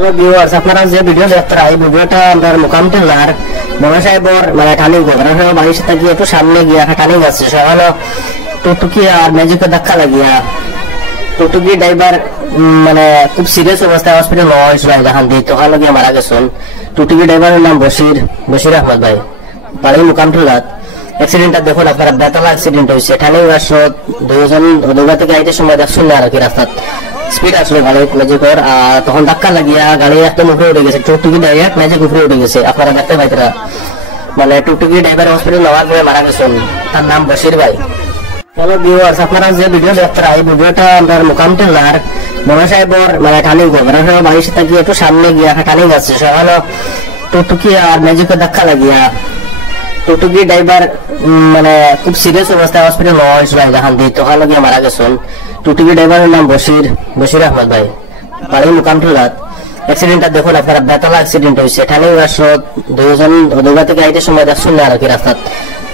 Hello viewers, আপনারা যে video দেখতে এই ভিডিওটা আমরা মুকাম টেলার বড় সাহেবর মানে টার্নিং বড় সাহেব বাড়ির সাথে গিয়ে একটু সামনে গিয়ে একটা টার্নিং আছে সেখানে টুকটুকি আর ম্যাজিকে ধাক্কা লাগিয়া টুকটুকি ড্রাইভার মানে খুব সিরিয়াস অবস্থায় হসপিটাল নেওয়া হয়েছিল এখান দিয়ে তো ওখানে গিয়ে মারা গেছেন। টুকটুকি ড্রাইভারের নাম বশির আহমদ ভাই, বাড়ি মুকাম টেলার। অ্যাক্সিডেন্টটা দেখুন আপনারা, বেতলা অ্যাক্সিডেন্ট হয়েছে। টার্নিং আসলো দুজন দুর্গা থেকে আইতে সময় দেখছেন না আর কি রাস্তাত স্পিড আসলে গাড়ি ম্যাজিকর আর তখন ধাক্কা লাগিয়া গাড়ি একদম উপরে উঠে গেছে। টুকটুকি ড্রাইভার ম্যাজিক উপরে উঠে গেছে, আপনারা দেখতে পাইতরা। মানে টুকটুকি ড্রাইভার হসপিটাল নেওয়ার পরে মারা গেছেন, তার নাম বশির ভাই। হ্যালো ভিউয়ার্স, আপনারা যে ভিডিও দেখতে এই ভিডিওটা আমরা মুকাম টেলার বড় সাহেবর মানে টার্নিং বড় সাহেব বাড়ির সাথে গিয়ে একটু সামনে গিয়ে একটা টার্নিং আছে সেখানে টুকটুকি আর ম্যাজিকে ধাক্কা লাগিয়া টুকটুকি ড্রাইভার মানে খুব সিরিয়াস অবস্থায় হসপিটাল নেওয়া হয়েছিল এখান দিয়ে তো ওখানে গিয়ে মারা গেছেন। টুকটুকি ড্রাইভারের নাম বশির আহমদ ভাই, বাড়ি মুকাম টেলার। অ্যাক্সিডেন্টটা দেখুন আপনারা, বেতলা অ্যাক্সিডেন্ট হয়েছে। টার্নিং আসলো দুজন দুর্গা থেকে আইতে সময় দেখছেন না আর কি রাস্তাত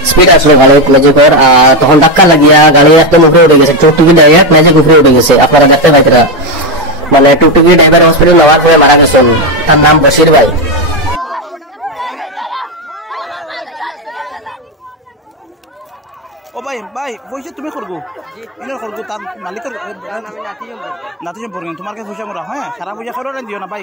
স্পিড আসলে গাড়ি ম্যাজিকর আর তখন ধাক্কা লাগিয়া গাড়ি একদম উপরে উঠে গেছে। টুকটুকি ড্রাইভার ম্যাজিক উপরে উঠে গেছে, আপনারা দেখতে পাইতরা। মানে টুকটুকি ড্রাইভার হসপিটাল নেওয়ার পরে মারা গেছেন, তার নাম বশির ভাই। ও ভাই ভাই পয়সা তুমি করবো ইনার করবো তার মালিকের নাতি সম্পর্কে তোমার কাছে পয়সা মরা হ্যাঁ সারা পয়সা করো দিও না ভাই।